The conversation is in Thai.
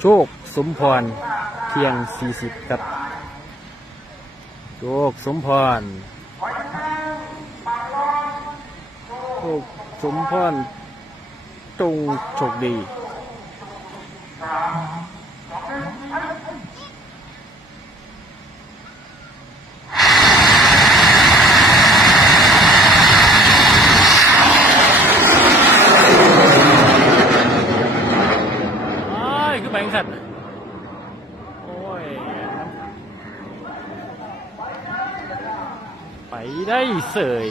โชคสมพรเที่ยงสี่สิบครับ โชคสมพร โชคสมพรจงโชคดี โอ้ยคือ แบงสัตว์โอ้ย ไปได้เสย